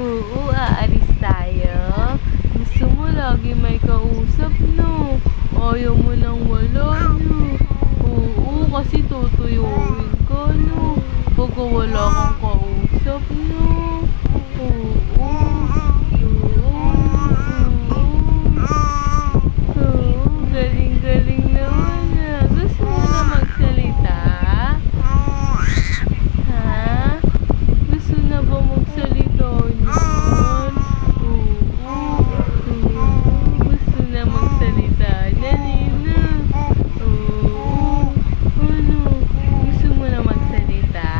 Oo, aalis tayo. Gusto mo lagi may kausap, no? Ayaw mo lang wala, no? Oo, kasi tutuyuin ka, no? Pagka wala kang kausap, no? Oo, galing-galing naman, ah. Gusto mo na magsalita? Ha? Gusto na ba magsalita niyan? Oo, gusto na magsalita niyan, Nina. Oo, ano? Gusto mo na magsalita?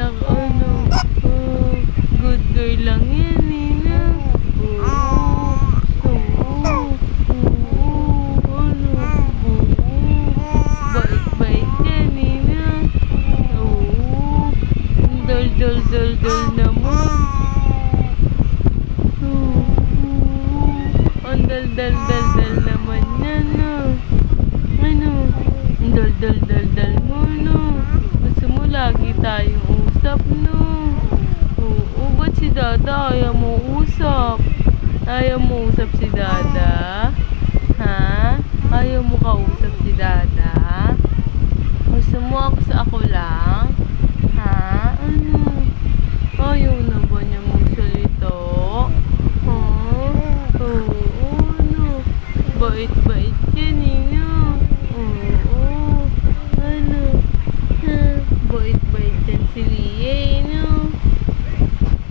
Ano? Oh, good girl lang yan, Nina. Oo, ano? Bait-bait yan, Nina. Oo, dal-dal-dal-dal naman. Oo, ang dal-dal-dal-dal naman yan, ah. Ano? Ang dal-dal-dal-dal mo, no? Gusto mo lagi tayong usap, no? Oo, ba't si Dada ayaw mo usap? Ayaw mo usap si Dada? Ha? Ayaw mo kausap si Dada? Gusto mo ako lang? Ha? Ano? Ayaw na ba niya magsalita? Ha? Oo, ano? Bait-bait yan, Nina.